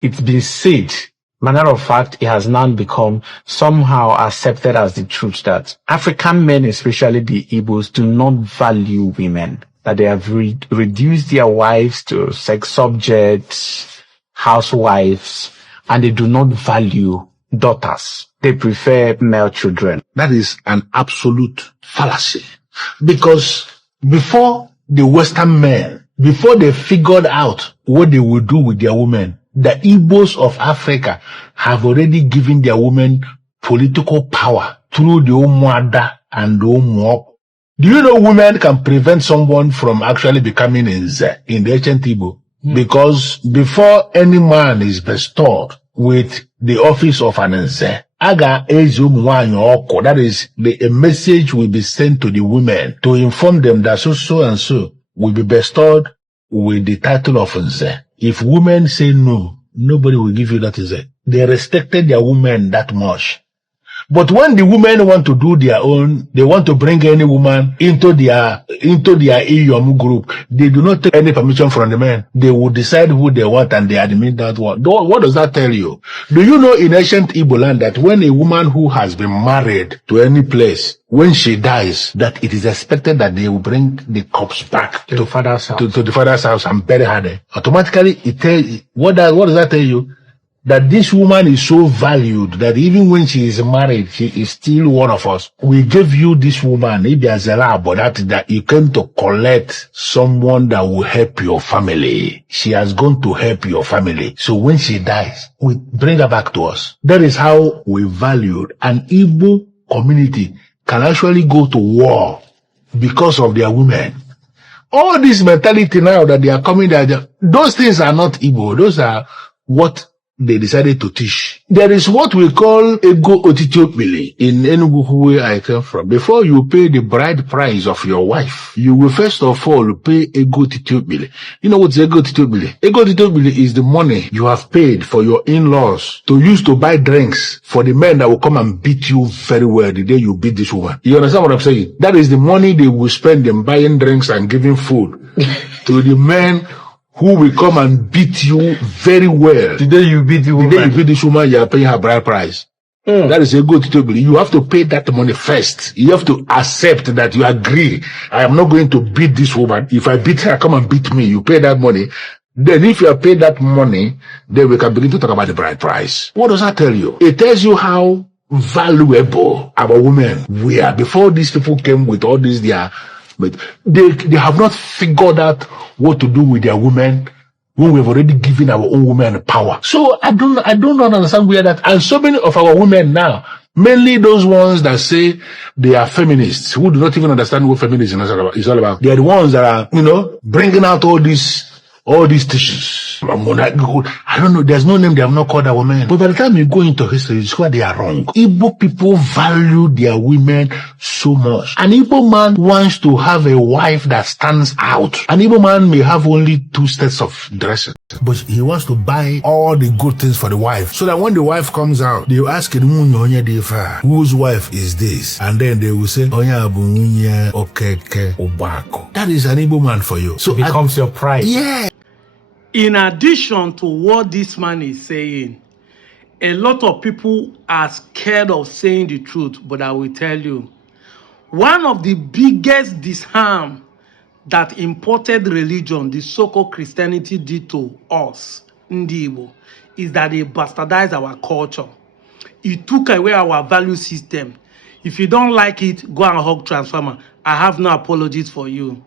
It's been said, matter of fact, it has now become somehow accepted as the truth that African men, especially the Igbos, do not value women, that they have reduced their wives to sex objects, housewives, and they do not value daughters. They prefer male children. That is an absolute fallacy. Because before the Western men, before they figured out what they would do with their women, the Igbos of Africa have already given their women political power through the Umuada and the Umuop. Do you know women can prevent someone from actually becoming Nze in the ancient Igbo? Because before any man is bestowed with the office of an Nze, that is, a message will be sent to the women to inform them that so and so will be bestowed with the title of Nze. If women say no, nobody will give you that Nze. They respected their women that much. But when the women want to do their own, they want to bring any woman into their Iyom group, they do not take any permission from the men. They will decide who they want and they admit that one. What does that tell you? Do you know in ancient Igbo land that when a woman who has been married to any place, when she dies, that it is expected that they will bring the corpse back to the father's house, to the father's house and bury her there? Automatically, it tells, what does that tell you? That this woman is so valued that even when she is married, she is still one of us. We gave you this woman, that you came to collect someone that will help your family. She has gone to help your family. So when she dies, we bring her back to us. That is how we valued. An Igbo community can actually go to war because of their women. All this mentality now that they are coming, those things are not Igbo. Those are what they decided to teach. There is what we call ego otitiopili in Enugu, where I came from. Before you pay the bride price of your wife, you will first of all pay ego otitiopili. You know what's ego otitiopili? Ego otitiopili is the money you have paid for your in-laws to use to buy drinks for the men that will come and beat you very well the day you beat this woman. You understand what I'm saying? That is the money they will spend in buying drinks and giving food to the men who will come and beat you very well. Today you beat the woman. The day you beat this woman, you are paying her bride price. That is a good table. You have to pay that money first. You have to accept that you agree. I am not going to beat this woman. If I beat her, come and beat me. You pay that money. Then if you have paid that money, then we can begin to talk about the bride price. What does that tell you? It tells you how valuable our women were before these people came with all this but they have not figured out what to do with their women when we've already given our own women power. So I don't understand where that, and so many of our women now, mainly those ones that say they are feminists, who do not even understand what feminism is all about. They are the ones that are, bringing out all these tissues. I don't know, there's no name they have not called our women. But by the time you go into history, it's where they are wrong. Igbo people value their women so much. An Igbo man wants to have a wife that stands out. An Igbo man may have only 2 sets of dresses, but he wants to buy all the good things for the wife. So that when the wife comes out, they will ask him, whose wife is this? And then they will say, Obako. That is an Igbo man for you. So it becomes your pride. Yeah. In addition to what this man is saying, a lot of people are scared of saying the truth, but I will tell you, one of the biggest disharm that imported religion, the so-called Christianity, did to us, Ndi Igbo, is that they bastardized our culture. It took away our value system. If you don't like it, go and hug Transformer. I have no apologies for you.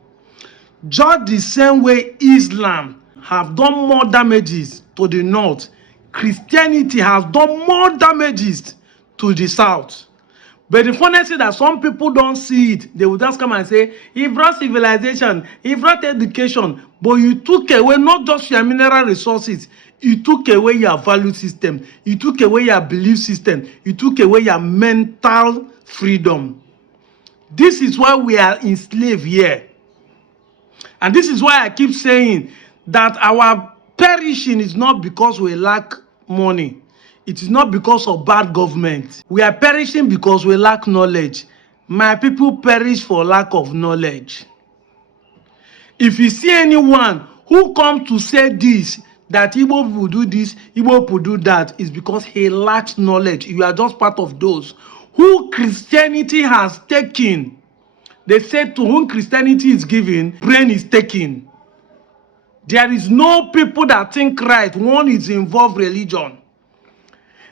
Just the same way Islam have done more damages to the north, Christianity has done more damages to the south. But the funny thing is that some people don't see it. They will just come and say, he brought civilization, he brought education, but you took away not just your mineral resources, you took away your value system, you took away your belief system, you took away your mental freedom. This is why we are enslaved here. And this is why I keep saying that our perishing is not because we lack money. It is not because of bad government. We are perishing because we lack knowledge. My people perish for lack of knowledge. If you see anyone who comes to say this, that Igbo people do this, Igbo people do that, is because he lacks knowledge. You are just part of those who Christianity has taken. They said to whom Christianity is given, brain is taken. There is no people that think right. One is involved religion.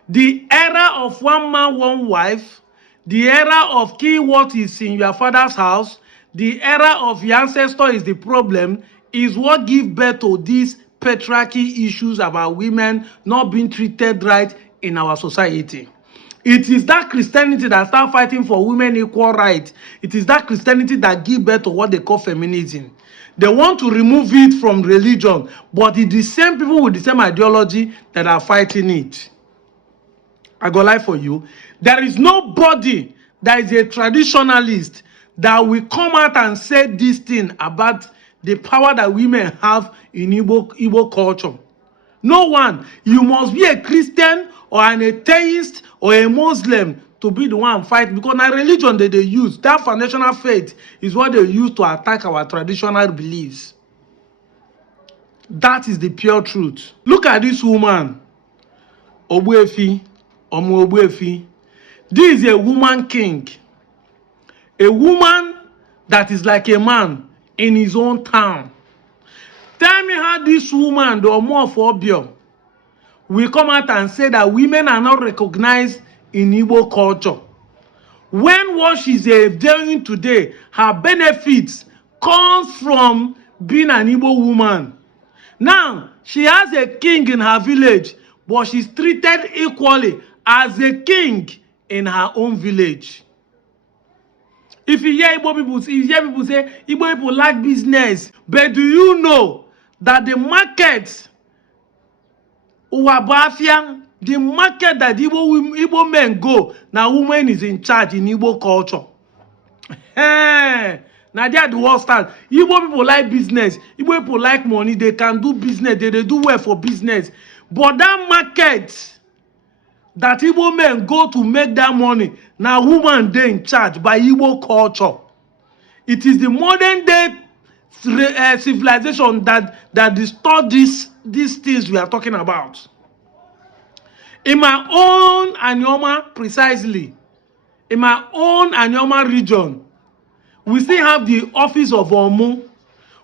The era of one man, one wife, the era of kill what is in your father's house, the era of your ancestor is the problem, is what gives birth to these patriarchy issues about women not being treated right in our society. It is that Christianity that start fighting for women equal rights. It is that Christianity that gives birth to what they call feminism. They want to remove it from religion, but it's the same people with the same ideology that are fighting it. I go lie for you. There is nobody that is a traditionalist that will come out and say this thing about the power that women have in Igbo culture. No one. You must be a Christian or an atheist or a Muslim to be the one fight, because now religion that they use, that foundational faith is what they use to attack our traditional beliefs. That is the pure truth. Look at this woman, Ogbuefi, Omo Ogbuefi. This is a woman king. A woman that is like a man in his own town. Tell me how this woman, the Omo of Obio, will come out and say that women are not recognized in Igbo culture. When what she's doing today, her benefits comes from being an Igbo woman. Now, she has a king in her village, but she's treated equally as a king in her own village. If you hear Igbo people, say Igbo people like business, but do you know that the market, Uwabafia, the market that Igbo men go, now women is in charge in Igbo culture. Now they are the worst start. Igbo people like business. Igbo people like money. They can do business. They do well for business. But that market that Igbo men go to make that money, now women they in charge by Igbo culture. It is the modern day civilization that distort these things we are talking about. In my own Anyoma, precisely, in my own Anyoma region, we still have the office of Omu,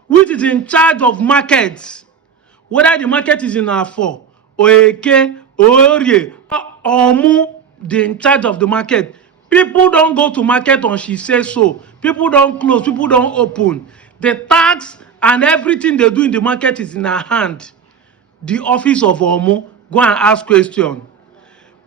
which is in charge of markets. Whether the market is in Afo, Oeke, Orie, Omu, they in charge of the market. People don't go to market on she says so. People don't close, people don't open. The tax and everything they do in the market is in her hand. The office of Omu, go and ask question.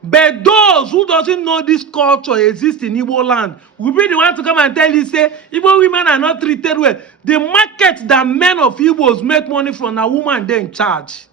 But those who doesn't know this culture exists in Igbo land will be the one to come and tell you, say, Igbo women are not treated well. The market that men of Igbos make money from, a woman they in charge.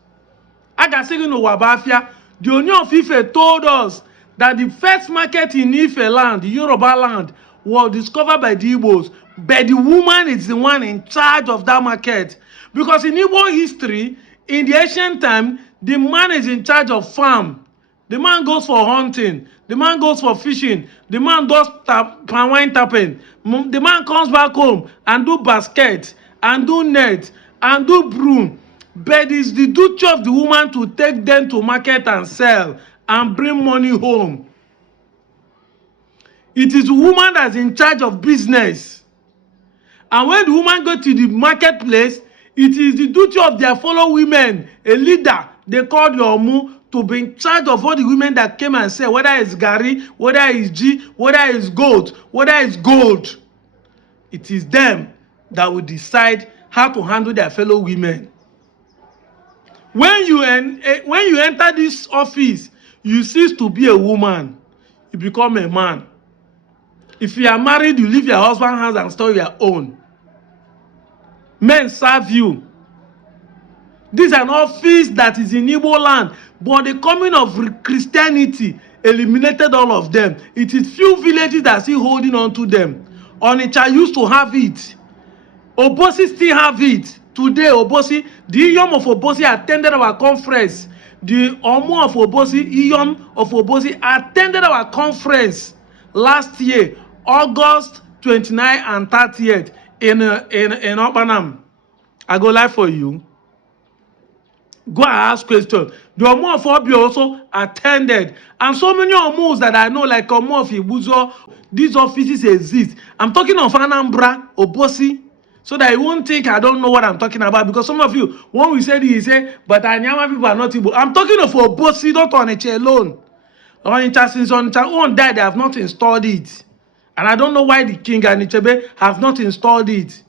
I can say, Wabafia, the Ooni of Ife told us that the first market in Ife land, the Yoruba land, was discovered by the Igbos, but the woman is the one in charge of that market. Because in Igbo history, in the ancient time, the man is in charge of farm. The man goes for hunting. The man goes for fishing. The man does palm wine tapping. The man comes back home and do basket, and do net, and do broom. But it's the duty of the woman to take them to market and sell and bring money home. It is the woman that's in charge of business. And when the woman go to the marketplace, it is the duty of their fellow women, a leader, they call the Omu, to be in charge of all the women that came and said, whether it's Gary, whether it's G, whether it's gold, whether it's gold. It is them that will decide how to handle their fellow women. When you enter this office, you cease to be a woman. You become a man. If you are married, you leave your husband's house and start your own. Men serve you. This is an office that is in Igbo land, but the coming of Christianity eliminated all of them. It is few villages that are still holding on to them. Onitsha used to have it. Obosi still have it. Today, Obosi, the Iyom of Obosi attended our conference. The Omo of Obosi, Iyom of Obosi attended our conference last year, August 29 and 30th in Opanam. I go live for you. Go and ask questions. The Omo of Obio also attended. And so many Omos that I know, like Omo of Ibuzo, these offices exist. I'm talking of Anambra, Obosi, so that you won't think I don't know what I'm talking about. Because some of you, when we say this, you say, but Anyama people are not Igbo. I'm talking of Obosi, not Onitsha alone. Onitsha, since Onitsha own died, they have not installed it. And I don't know why the king and Ichebe have not installed it.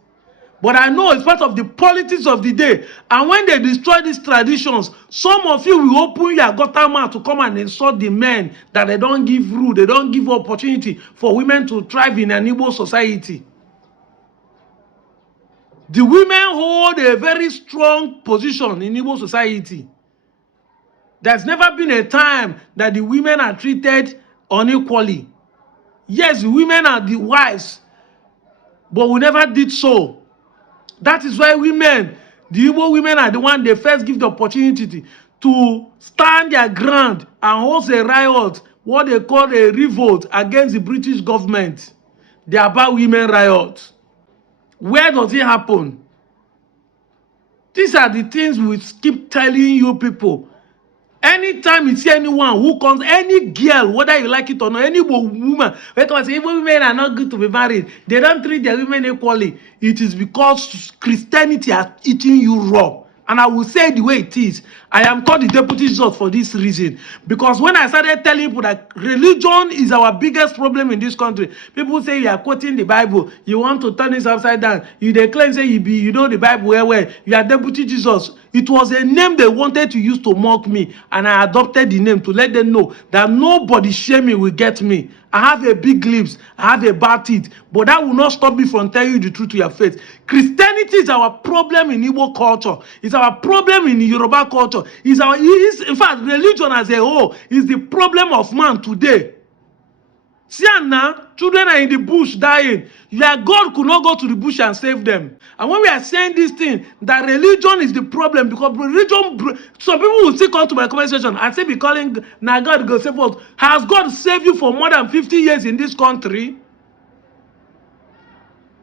But I know it's part of the politics of the day. And when they destroy these traditions, some of you will open your gutter mouth to come and insult the men that they don't give rule, they don't give opportunity for women to thrive in an Igbo society. The women hold a very strong position in Igbo society. There's never been a time that the women are treated unequally. Yes, the women are the wives, but we never did so. That is why women, the Igbo women are the one they first give the opportunity to stand their ground and host a riot, what they call a revolt against the British government. The Aba women riot. Where does it happen? These are the things we keep telling you people. Anytime you see anyone who comes, any girl, whether you like it or not, any woman, because even women are not good to be married, they don't treat their women equally. It is because Christianity has eaten you raw. And I will say the way it is. I am called the deputy Jesus for this reason. Because when I started telling people that religion is our biggest problem in this country, people say you are quoting the Bible, you want to turn it upside down, you declare say you know the Bible well, you are deputy Jesus. It was a name they wanted to use to mock me, and I adopted the name to let them know that nobody shaming will get me. I have a big lips, I have a bad teeth, but that will not stop me from telling you the truth to your face. Christianity is our problem in Igbo culture. It's our problem in Yoruba culture. In fact, religion as a whole is the problem of man today. See now, children are in the bush dying. Your God could not go to the bush and save them. And when we are saying this thing, that religion is the problem, because religion, some people will still come to my conversation and say, be calling, now God go save us. Has God saved you for more than 50 years in this country?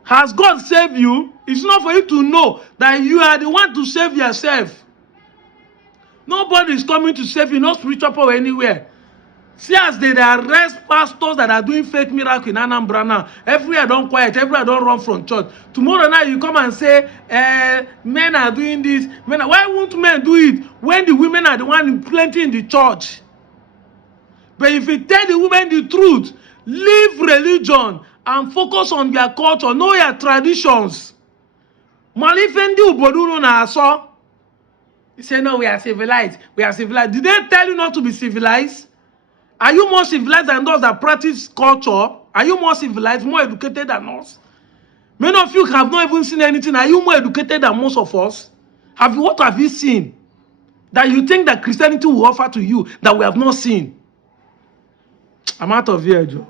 Has God saved you? It's not for you to know that you are the one to save yourself. Nobody is coming to save you, no spiritual power anywhere. See, as they arrest pastors that are doing fake miracle in Anambra now, everywhere don't quiet, everywhere don't run from church. Tomorrow night you come and say, men are doing this. Why won't men do it when the women are the one plenty in the church? But if you tell the women the truth, leave religion and focus on their culture, know your traditions. Malifendi uboduno na aso. You say, no, we are civilized. We are civilized. Did they tell you not to be civilized? Are you more civilized than those that practice culture? Are you more civilized, more educated than us? Many of you have not even seen anything. Are you more educated than most of us? What have you seen that you think that Christianity will offer to you that we have not seen? I'm out of here, Joe.